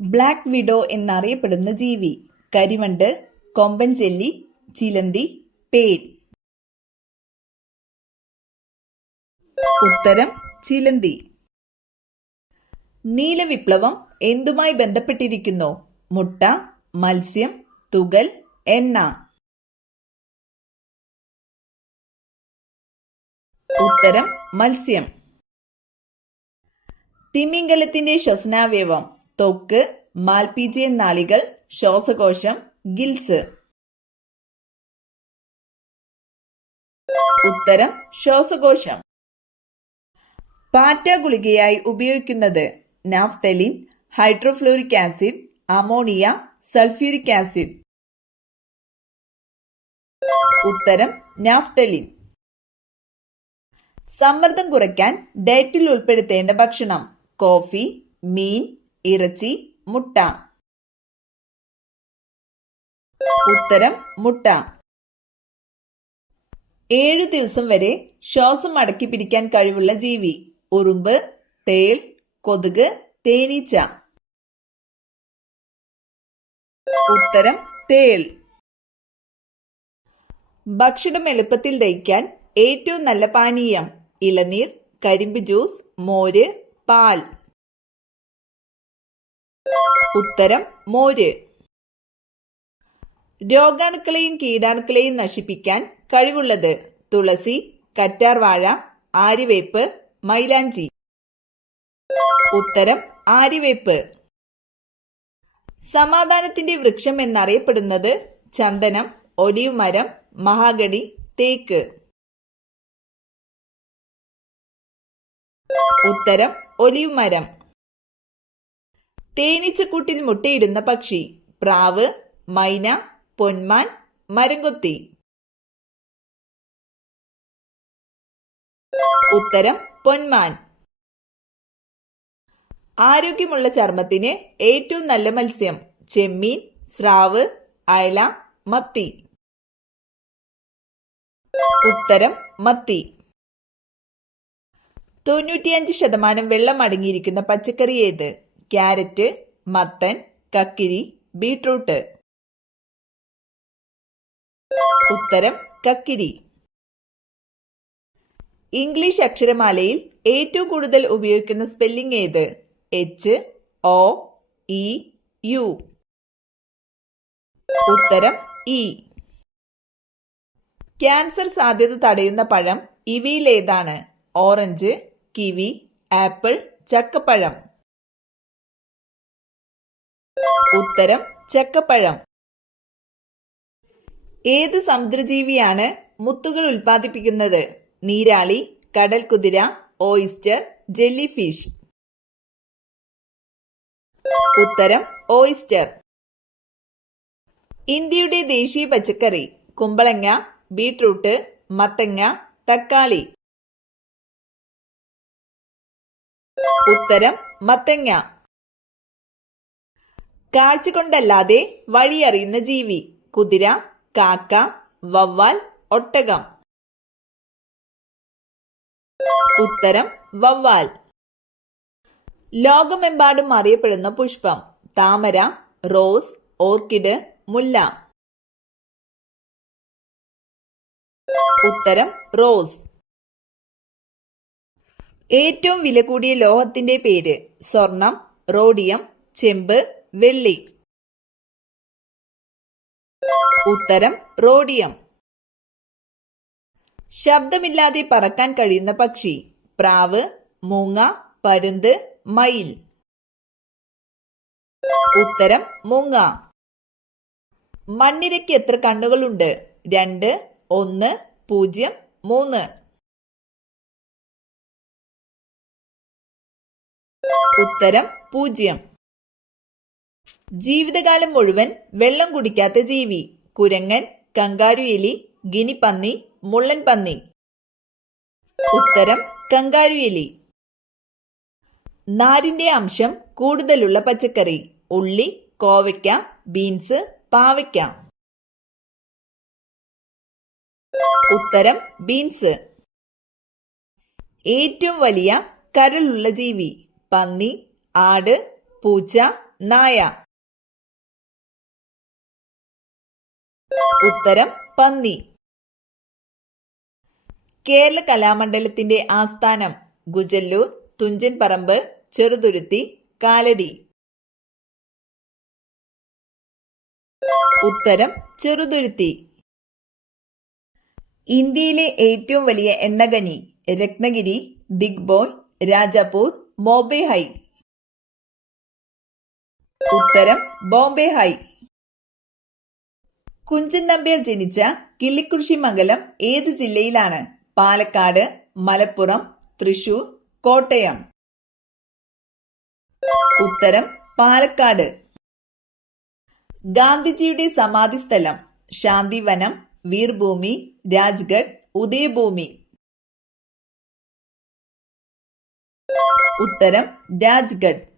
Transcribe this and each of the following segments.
Black widow എന്നറിയപ്പെടുന്ന ജീവി. കരിവണ്ട്, കൊമ്പൻ ചെല്ലി, ചിലന്തി, പേൽ. ഉത്തരം ചിലന്തി. നീലവിപ്ലവം എന്തുമായി ബന്ധപ്പെട്ടിരിക്കുന്നു? മുട്ട, മത്സ്യം, തുകൽ, എണ്ണ. ഉത്തരം മത്സ്യം. തിമിംഗലത്തിന്റെ ശ്വസനാവയവം ത്വക്ക്, മാൽപീജിയൻ നാളികൾ, ശ്വാസകോശം, ഗിൽസ്. ഉത്തരം ശ്വാസകോശം. പാറ്റ ഗുളികയായി ഉപയോഗിക്കുന്നത് naphthalene, hydrofluoric acid, ammonia, sulphuric acid. ഉത്തരം നാഫ്തലിൻ. സമ്മർദ്ദം കുറയ്ക്കാൻ ഡയറ്റിൽ ഉൾപ്പെടുത്തേണ്ട ഭക്ഷണം കോഫി, മീൻ, ഇറച്ചി, മുട്ട. ഉത്തരം മുട്ട. 7 ദിവസം വരെ ശ്വാസം അടക്കി പിടിക്കാൻ കഴിവുള്ള ജീവി ഉറുമ്പ്, തേൾ, കൊതുക്, തേനീച്ച. ഉത്തരം തേൾ. ഭക്ഷണം എളുപ്പത്തിൽ ദഹിക്കാൻ ഏറ്റവും നല്ല പാനീയം ഇളനീർ, കരിമ്പ് ജ്യൂസ്, മോര്, പാൽ. ഉത്തരം മോര്. രോഗാണുക്കളെയും കീടാണുക്കളെയും നശിപ്പിക്കാൻ കഴിവുള്ളത് തുളസി, കറ്റാർവാഴ, ആര്യവേപ്പ്, മൈലാഞ്ചി. ഉത്തരം ആര്യവേപ്പ്. സമാധാനത്തിന്റെ വൃക്ഷം എന്നറിയപ്പെടുന്നത് ചന്ദനം, ഒലീവ് മരം, മഹാഗണി, തേക്ക്. ഉത്തരം ഒലീവ് മരം. തേനീച്ചക്കൂട്ടിൽ മുട്ടയിടുന്ന പക്ഷി പ്രാവ്, മൈന, പൊന്മാൻ, മരംകൊത്തി. ഉത്തരം പൊന്മാൻ. ആരോഗ്യമുള്ള ചർമ്മത്തിന് ഏറ്റവും നല്ല മത്സ്യം ചെമ്മീൻ, സ്രാവ്, അയല, മത്തി. ഉത്തരം മത്തി. 95% വെള്ളം അടങ്ങിയിരിക്കുന്ന പച്ചക്കറി ഏത്? ക്യാരറ്റ്, മത്തൻ, കക്കിരി, ബീട്രൂട്ട്. ഉത്തരം കക്കിരി. ഇംഗ്ലീഷ് അക്ഷരമാലയിൽ ഏറ്റവും കൂടുതൽ ഉപയോഗിക്കുന്ന സ്പെല്ലിംഗ് ഏത്? H, O, E, U. ഉത്തരം E. ക്യാൻസർ സാധ്യത തടയുന്ന പഴം ഇവയിലേതാണ്? ഓറഞ്ച്, കിവി, ആപ്പിൾ, ചക്കപ്പഴം. ഉത്തരം ചക്കപ്പഴം. ഏത് സമുദ്രജീവിയാണ് മുത്തുകൾ ഉൽപ്പാദിപ്പിക്കുന്നത്? നീരാളി, കടൽക്കുതിര, ഓയിസ്റ്റർ, ജെല്ലി ഫിഷ്. ഉത്തരം ഓയിസ്റ്റർ. ഇന്ത്യയുടെ ദേശീയ പച്ചക്കറി കുമ്പളങ്ങ, ബീട്രൂട്ട്, മത്തങ്ങ, തക്കാളി. ഉത്തരം മത്തങ്ങ. കാഴ്ച കൊണ്ടല്ലാതെ വഴിയറിയുന്ന ജീവി കുതിര, കാക്ക, വവ്വാൽ, ഒട്ടകം. ഉത്തരം വവ്വാൽ. ലോകമെമ്പാടും അറിയപ്പെടുന്ന പുഷ്പം താമര, റോസ്, ഓർക്കിഡ്, മുല്ല. ഉത്തരം റോസ്. ഏറ്റവും വില കൂടിയ ലോഹത്തിന്റെ പേര് സ്വർണം, റോഡിയം, ചെമ്പ്, വെള്ളി. ഉത്തരം റോഡിയം. ശബ്ദമില്ലാതെ പറക്കാൻ കഴിയുന്ന പക്ഷി പ്രാവ്, മൂങ്ങ, പരുന്ത്, മയിൽ. ഉത്തരം മൂങ്ങ. മണ്ണിരയ്ക്ക് എത്ര കണ്ണുകളുണ്ട്? 2, 1, 0, 3. ഉത്തരം 0. ജീവിതകാലം മുഴുവൻ വെള്ളം കുടിക്കാത്ത ജീവി കുരങ്ങൻ, കങ്കാരു എലി, ഗിനിപ്പന്നി, മുള്ളൻ പന്നി. ഉത്തരം കങ്കാരു എലി. നാരിന്റെ അംശം കൂടുതലുള്ള പച്ചക്കറി ഉള്ളി, കോവയ്ക്ക, ബീൻസ്, പാവയ്ക്ക. ഉത്തരം ബീൻസ്. ഏറ്റവും വലിയ കരളുള്ള ജീവി പന്നി, ആട്, പൂച്ച, നായ. ഉത്തരം പന്നി. കേരള കലാമണ്ഡലത്തിന്റെ ആസ്ഥാനം ഗുജല്ലൂർ, തുഞ്ചൻ പറമ്പ്, ചെറുതുരുത്തി, കാലടി. ഉത്തരം ചെറുതുരുത്തി. ഇന്ത്യയിലെ ഏറ്റവും വലിയ എണ്ണഖനി രത്നഗിരി, ദിഗ്ബോയ്, രാജാപൂർ, ബോംബെ ഹൈ. ഉത്തരം ബോംബെ ഹൈ. കുഞ്ചൻ നമ്പ്യാർ ജനിച്ച കിള്ളിക്കുറിശി മംഗലം ഏത് ജില്ലയിലാണ്? പാലക്കാട്, മലപ്പുറം, തൃശൂർ, കോട്ടയം. ഉത്തരം പാലക്കാട്. ഗാന്ധിജിയുടെ സമാധി സ്ഥലം ശാന്തിവനം, വീർഭൂമി, രാജ്ഗഡ്, ഉദയഭൂമി. ഉത്തരം രാജ്ഗഡ്.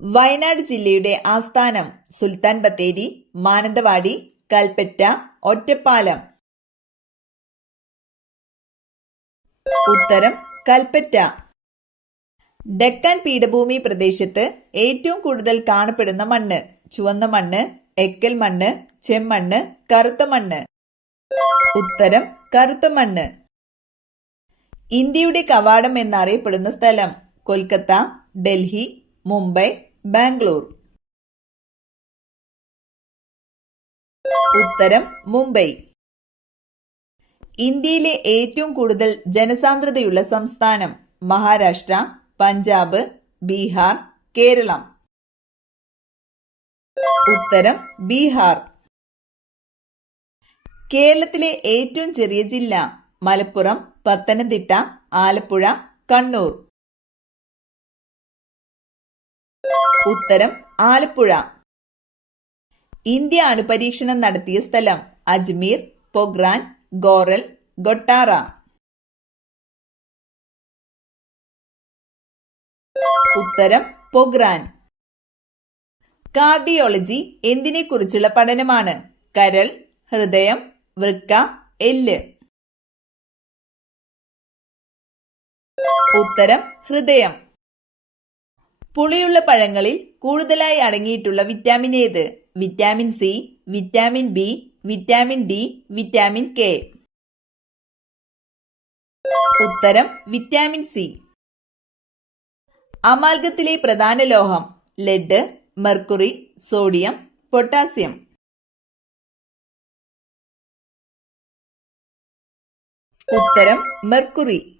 വയനാട് ജില്ലയുടെ ആസ്ഥാനം സുൽത്താൻ ബത്തേരി, മാനന്തവാടി, കൽപ്പറ്റ, ഒറ്റപ്പാലം. ഉത്തരം കൽപ്പറ്റ. ഡെക്കാൻ പീഠഭൂമി പ്രദേശത്ത് ഏറ്റവും കൂടുതൽ കാണപ്പെടുന്ന മണ്ണ് ചുവന്ന മണ്ണ്, എക്കൽ മണ്ണ്, ചെമ്മണ്ണ്, കറുത്ത മണ്ണ്. ഉത്തരം കറുത്ത മണ്ണ്. ഇന്ത്യയുടെ കവാടം എന്നറിയപ്പെടുന്ന സ്ഥലം കൊൽക്കത്ത, ഡൽഹി, മുംബൈ, ബാംഗ്ലൂർ. ഉത്തരം മുംബൈ. ഇന്ത്യയിലെ ഏറ്റവും കൂടുതൽ ജനസാന്ദ്രതയുള്ള സംസ്ഥാനം മഹാരാഷ്ട്ര, പഞ്ചാബ്, ബീഹാർ, കേരളം. ഉത്തരം ബീഹാർ. കേരളത്തിലെ ഏറ്റവും ചെറിയ ജില്ല മലപ്പുറം, പത്തനംതിട്ട, ആലപ്പുഴ, കണ്ണൂർ. ഉത്തരം ആലപ്പുഴ. ഇന്ത്യ അണുപരീക്ഷണം നടത്തിയ സ്ഥലം അജ്മീർ, പൊഗ്രാൻ, ഗോറൽ, ഗൊട്ടാറ. ഉത്തരം പൊഗ്രാൻ. കാർഡിയോളജി എന്തിനെക്കുറിച്ചുള്ള പഠനമാണ്? കരൾ, ഹൃദയം, വൃക്ക, എല്ല്. ഉത്തരം ഹൃദയം. പുളിയുള്ള പഴങ്ങളിൽ കൂടുതലായി അടങ്ങിയിട്ടുള്ള വിറ്റാമിൻ ഏത്? Vitamin C, vitamin B, vitamin D, vitamin K. ഉത്തരം വിറ്റാമിൻ സി. അമാൽഗത്തിലെ പ്രധാന ലോഹം ലെഡ്, മെർക്കുറി, സോഡിയം, പൊട്ടാസ്യം. ഉത്തരം മെർക്കുറി.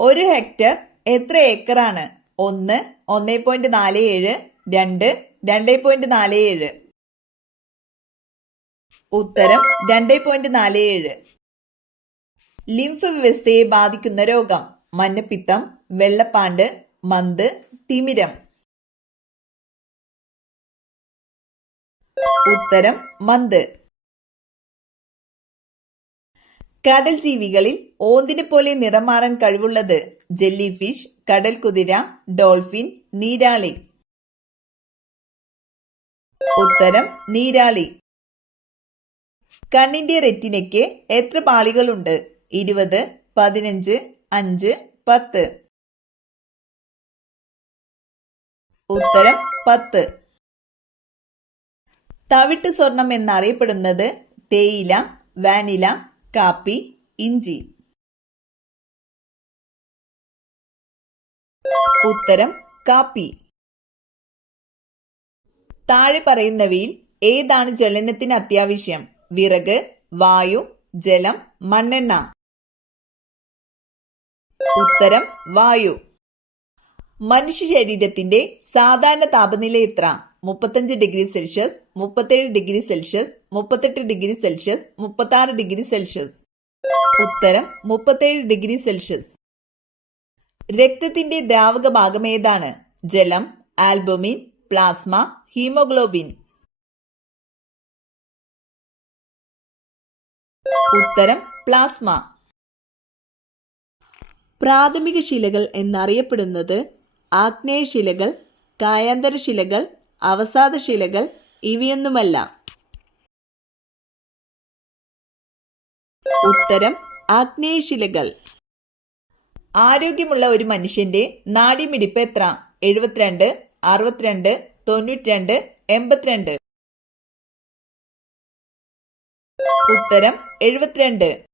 ഒരു ഹെക്ടർ എത്ര ഏക്കറാണ്? 1, 1.47, 2, 2.47. ഉത്തരം 2.47. ലിംഫ് വ്യവസ്ഥയെ ബാധിക്കുന്ന രോഗം മഞ്ഞപ്പിത്തം, വെള്ളപ്പാണ്ട്, മന്ത്, തിമിരം. ഉത്തരം മന്ത്. കടൽ ജീവികളിൽ ഓന്തിനെ പോലെ നിറം മാറാൻ കഴിവുള്ളത് ജെല്ലി ഫിഷ്, കടൽ കുതിര, ഡോൾഫിൻ, നീരാളി. ഉത്തരം നീരാളി. കണ്ണിന്റെ റെറ്റിനയ്ക്ക് എത്ര പാളികളുണ്ട്? 20, 15, 5, 10. ഉത്തരം 10. തവിട്ട് സ്വർണം എന്നറിയപ്പെടുന്നത് തേയില, വാനില, കാപ്പി, ഇഞ്ചി. ഉത്തരം കാപ്പി. താഴെ പറയുന്നവയിൽ ഏതാണ് ജ്വലനത്തിന് അത്യാവശ്യം? വിറക്, വായു, ജലം, മണ്ണെണ്ണ. ഉത്തരം വായു. മനുഷ്യ ശരീരത്തിന്റെ സാധാരണ താപനില എത്ര? 35 degree Celsius, 37 degree Celsius, 38 degree Celsius, 36 degree Celsius. ഉത്തരം 37 ഡിഗ്രി സെൽഷ്യസ്. രക്തത്തിന്റെ ദ്രാവക ഭാഗം ഏതാണ്? ജലം, ആൽബുമിൻ, പ്ലാസ്മ, ഹീമോഗ്ലോബിൻ. ഉത്തരം പ്ലാസ്മ. പ്രാഥമിക ശിലകൾ എന്നറിയപ്പെടുന്നത് ആഗ്നേയശിലകൾ, കായാന്തരശിലകൾ, അവസാദശിലകൾ ഇവയൊന്നുമല്ല. ഉത്തരം ആഗ്നേയശിലകൾ. ആരോഗ്യമുള്ള ഒരു മനുഷ്യന്റെ നാഡിമിടിപ്പ് എത്ര? 72, 62, 92, 82. ഉത്തരം 72.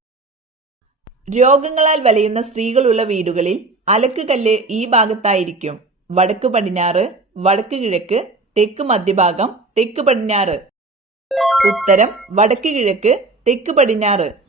രോഗങ്ങളാൽ വലയുന്ന സ്ത്രീകളുള്ള വീടുകളിൽ അലക്കുകല്ല് ഈ ഭാഗത്തായിരിക്കും. വടക്ക് പടിഞ്ഞാറ്, വടക്ക് കിഴക്ക്, തെക്ക് മധ്യഭാഗം, തെക്ക് പടിഞ്ഞാറ്. ഉത്തരം വടക്ക് കിഴക്ക്, തെക്ക് പടിഞ്ഞാറ്.